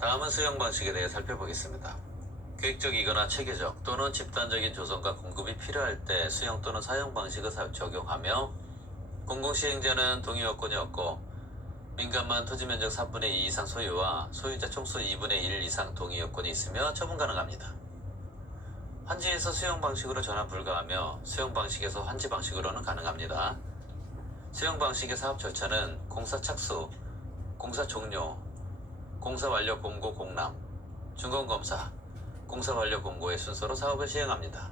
다음은 수용 방식에 대해 살펴보겠습니다. 계획적이거나 체계적 또는 집단적인 조성과 공급이 필요할 때 수용 또는 사용 방식을 적용하며, 공공시행자는 동의 요건이 없고 민간만 토지면적 3분의 2 이상 소유와 소유자 총수 2분의 1 이상 동의 요건이 있으며 처분 가능합니다. 환지에서 수용 방식으로 전환 불가하며 수용 방식에서 환지 방식으로는 가능합니다. 수용 방식의 사업 절차는 공사 착수, 공사 종료, 공사 완료 공고 공람, 준공검사, 공사 완료 공고의 순서로 사업을 시행합니다.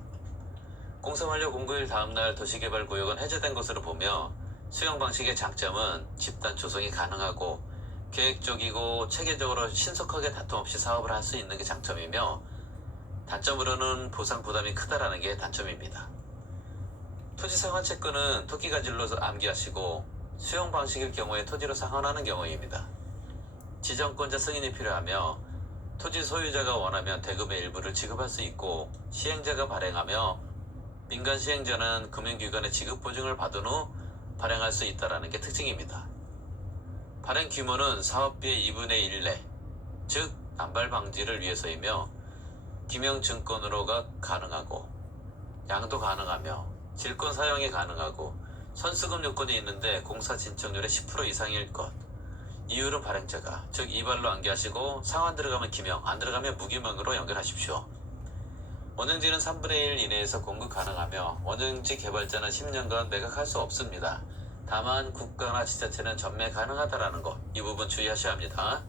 공사 완료 공고일 다음날 도시개발구역은 해제된 것으로 보며, 수용 방식의 장점은 집단 조성이 가능하고 계획적이고 체계적으로 신속하게 다툼 없이 사업을 할 수 있는 게 장점이며, 단점으로는 보상 부담이 크다라는 게 단점입니다. 토지 상환 채권은 토끼가질로 암기하시고, 수용 방식일 경우에 토지로 상환하는 경우입니다. 지정권자 승인이 필요하며 토지 소유자가 원하면 대금의 일부를 지급할 수 있고, 시행자가 발행하며 민간 시행자는 금융기관의 지급 보증을 받은 후 발행할 수 있다는 게 특징입니다. 발행 규모는 사업비의 2분의 1 내, 즉 남발 방지를 위해서이며, 기명증권으로가 가능하고 양도 가능하며 질권 사용이 가능하고 선수금 요건이 있는데 공사 진척률의 10% 이상일 것. 이율은 발행자가, 즉 이발로 암기하시고 상환 들어가면 기명, 안 들어가면 무기명으로 연결하십시오. 원형지는 3분의 1 이내에서 공급 가능하며 원형지 개발자는 10년간 매각할 수 없습니다. 다만 국가나 지자체는 전매 가능하다라는 것, 이 부분 주의하셔야 합니다.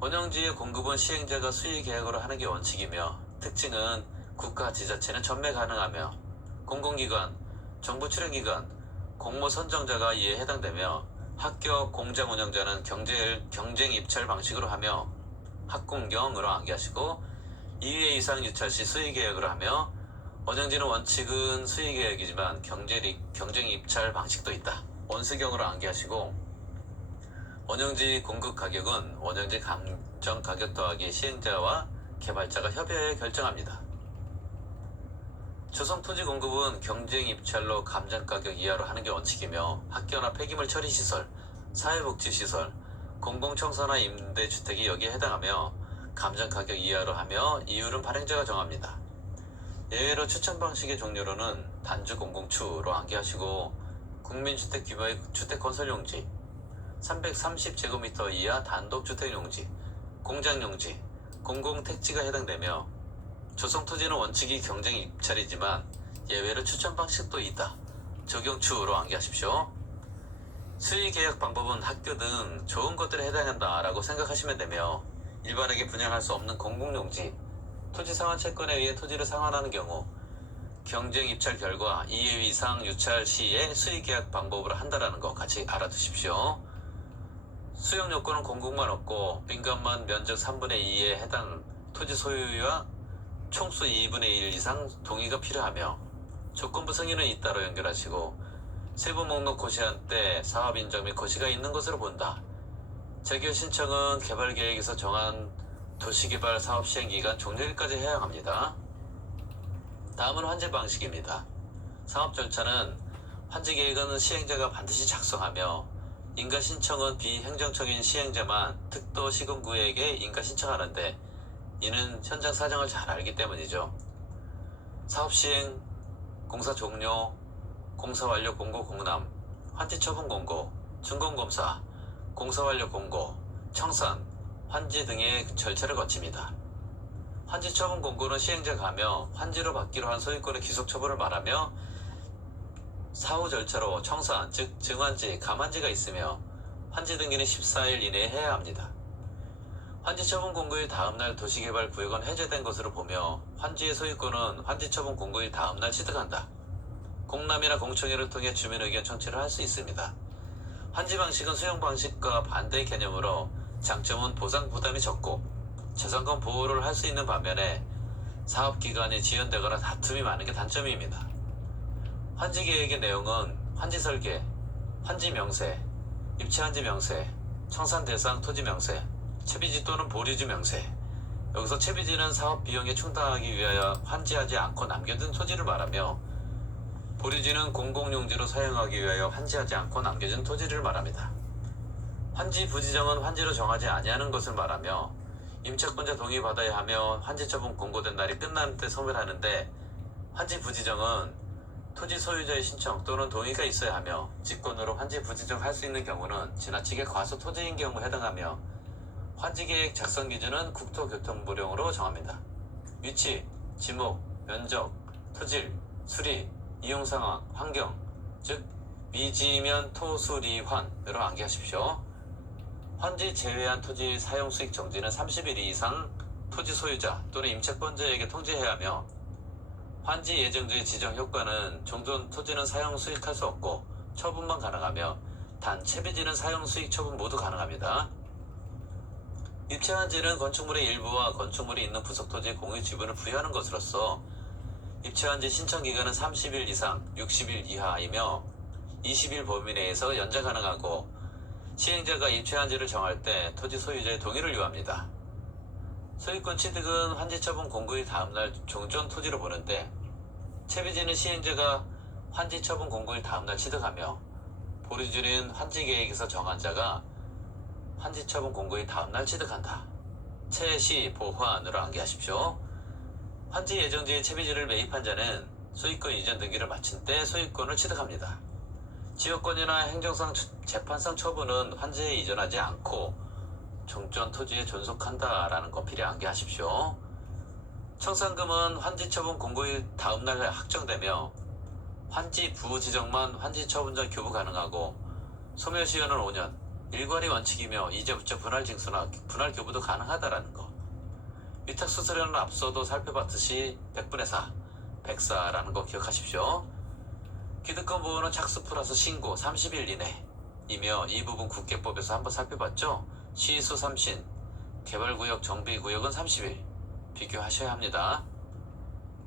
원형지의 공급은 시행자가 수의 계약으로 하는 게 원칙이며, 특징은 국가, 지자체는 전매 가능하며 공공기관, 정부 출연기관, 공모 선정자가 이에 해당되며, 학교, 공장 운영자는 경쟁 입찰 방식으로 하며 학공경으로 암기하시고, 2회 이상 유찰 시 수의 계약으로 하며, 원형지는 원칙은 수의 계약이지만 경쟁 입찰 방식도 있다. 원수경으로 암기하시고, 원형지 공급 가격은 원형지 감정 가격 더하기 시행자와 개발자가 협의하여 결정합니다. 조성 토지 공급은 경쟁 입찰로 감정 가격 이하로 하는 게 원칙이며, 학교나 폐기물 처리 시설, 사회복지시설, 공공청사나 임대주택이 여기에 해당하며 감정 가격 이하로 하며 이율은 발행자가 정합니다. 예외로 추천 방식의 종류로는 단주 공공추로 암기하시고, 국민주택 규모의 주택건설용지, 330제곱미터 이하 단독주택용지, 공장용지, 공공택지가 해당되며, 조성토지는 원칙이 경쟁 입찰이지만 예외로 추천 방식도 있다. 적용추로 암기하십시오. 수의계약 방법은 학교 등 좋은 것들에 해당한다 라고 생각하시면 되며, 일반에게 분양할 수 없는 공공용지, 토지 상환 채권에 의해 토지를 상환하는 경우 경쟁 입찰 결과 2회 이상 유찰 시에 수의계약 방법으로 한다라는 거 같이 알아두십시오. 수용 요건은 공공만 없고 민간만 면적 3분의 2에 해당 토지 소유와 총수 2분의 1 이상 동의가 필요하며, 조건부 승인은 잇따로 연결하시고, 세부 목록 고시한 때 사업 인정 및 고시가 있는 것으로 본다. 재결 신청은 개발계획에서 정한 도시개발 사업 시행기간 종료일까지 해야 합니다. 다음은 환지 방식입니다. 사업 절차는 환지계획은 시행자가 반드시 작성하며, 인가 신청은 비행정적인 시행자만 특도 시군구에게 인가 신청하는데, 이는 현장 사정을 잘 알기 때문이죠. 사업 시행, 공사 종료, 공사 완료 공고 공람, 환지 처분 공고, 준공검사, 공사 완료 공고, 청산, 환지 등의 절차를 거칩니다. 환지 처분 공고는 시행자가 하며 환지로 받기로 한 소유권의 기속 처분을 말하며, 사후 절차로 청산, 즉 증환지, 감환지가 있으며 환지 등기는 14일 이내에 해야 합니다. 환지 처분 공고일 다음날 도시개발구역은 해제된 것으로 보며, 환지의 소유권은 환지 처분 공고일 다음날 취득한다. 공람이나 공청회를 통해 주민 의견 청취를 할 수 있습니다. 환지 방식은 수용 방식과 반대의 개념으로 장점은 보상 부담이 적고 재산권 보호를 할 수 있는 반면에 사업기간이 지연되거나 다툼이 많은 게 단점입니다. 환지 계획의 내용은 환지 설계, 환지 명세, 입체환지 명세, 청산 대상 토지 명세, 채비지 또는 보류지 명세. 여기서 채비지는 사업 비용에 충당하기 위하여 환지하지 않고 남겨둔 토지를 말하며, 보류지는 공공용지로 사용하기 위하여 환지하지 않고 남겨진 토지를 말합니다. 환지 부지정은 환지로 정하지 아니하는 것을 말하며, 임차권자 동의 받아야 하며 환지 처분 공고된 날이 끝나는 때 소멸하는데 환지 부지정은 토지 소유자의 신청 또는 동의가 있어야 하며 직권으로 환지 부지정할 수 있는 경우는 지나치게 과소 토지인 경우 해당하며 환지계획 작성 기준은 국토교통부령으로 정합니다. 위치, 지목, 면적, 토질, 수리, 이용상황, 환경, 즉 미지면 토수리환으로 암기하십시오. 환지 제외한 토지 사용수익 정지는 30일 이상 토지 소유자 또는 임차권자에게 통지해야 하며 환지 예정지의 지정 효과는 종전 토지는 사용 수익할 수 없고 처분만 가능하며 단 채비지는 사용 수익 처분 모두 가능합니다. 입체환지는 건축물의 일부와 건축물이 있는 부속토지 공유 지분을 부여하는 것으로서 입체환지 신청 기간은 30일 이상 60일 이하이며 20일 범위 내에서 연장 가능하고 시행자가 입체환지를 정할 때 토지 소유자의 동의를 요합니다. 소유권 취득은 환지 처분 공고일 다음날 종전 토지로 보는데 채비지는 시행자가 환지 처분 공고일 다음날 취득하며 보류지는 환지 계획에서 정한 자가 환지 처분 공고일 다음날 취득한다. 채시 보환으로 암기하십시오. 환지 예정지의 채비지를 매입한 자는 소유권 이전 등기를 마친 때 소유권을 취득합니다. 지역권이나 행정상 재판상 처분은 환지에 이전하지 않고 종전 토지에 존속한다라는 거 필히 암기하십시오. 청산금은 환지 처분 공고일 다음날 확정되며 환지 부지정만 환지 처분 전 교부 가능하고 소멸시효는 5년, 일괄이 원칙이며 이제부터 분할 징수나 분할 교부도 가능하다라는 거. 위탁수수료는 앞서도 살펴봤듯이 100분의 4, 104라는 거 기억하십시오. 기득권 보호는 착수 플러스 신고 30일 이내이며 이 부분 국계법에서 한번 살펴봤죠. 시수 3신, 개발구역 정비구역은 30일 비교하셔야 합니다.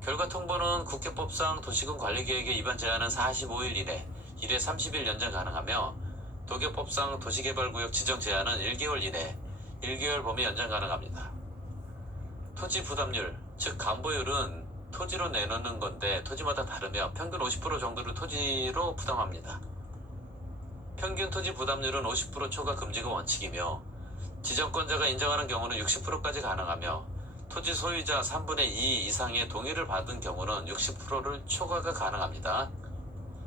결과 통보는 국계법상 도시군 관리계획의 위반 제한은 45일 이내 1회 30일 연장 가능하며 도교법상 도시개발구역 지정 제한은 1개월 이내 1개월 범위 연장 가능합니다. 토지 부담률, 즉 감보율은 토지로 내놓는 건데 토지마다 다르며 평균 50% 정도를 토지로 부담합니다. 평균 토지 부담률은 50% 초과 금지가 원칙이며 지정권자가 인정하는 경우는 60%까지 가능하며 토지 소유자 3분의 2 이상의 동의를 받은 경우는 60%를 초과가 가능합니다.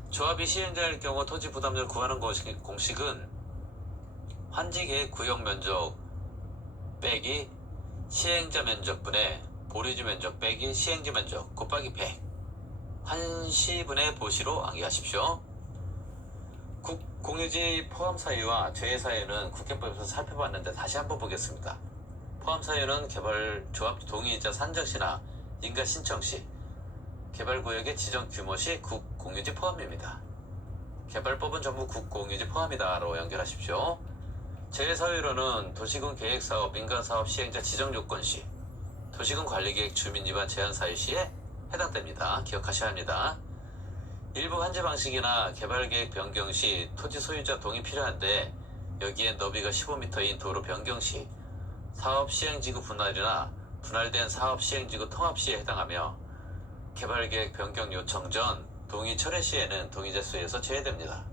조합이 시행자일 경우 토지 부담률 구하는 공식은 환지계획 구역 면적 빼기 시행자 면적분의 보류지 면적 빼기 시행지 면적 곱하기 100 환시분의 보시로 암기하십시오. 공유지 포함 사유와 제외 사유는 국계법에서 살펴봤는데 다시 한번 보겠습니다. 포함 사유는 개발 조합 동의자 산정 시나 인가 신청 시, 개발구역의 지정 규모 시 국공유지 포함입니다. 개발법은 전부 국공유지 포함이다로 연결하십시오. 제외 사유로는 도시군 계획사업, 민간사업 시행자 지정 요건 시, 도시군 관리계획 주민 위반 제한 사유 시에 해당됩니다. 기억하셔야 합니다. 일부 환지 방식이나 개발계획 변경 시 토지 소유자 동의 필요한데 여기엔 너비가 15m인 도로 변경 시, 사업 시행지구 분할이나 분할된 사업 시행지구 통합 시에 해당하며 개발계획 변경 요청 전 동의 철회 시에는 동의자 수에서 제외됩니다.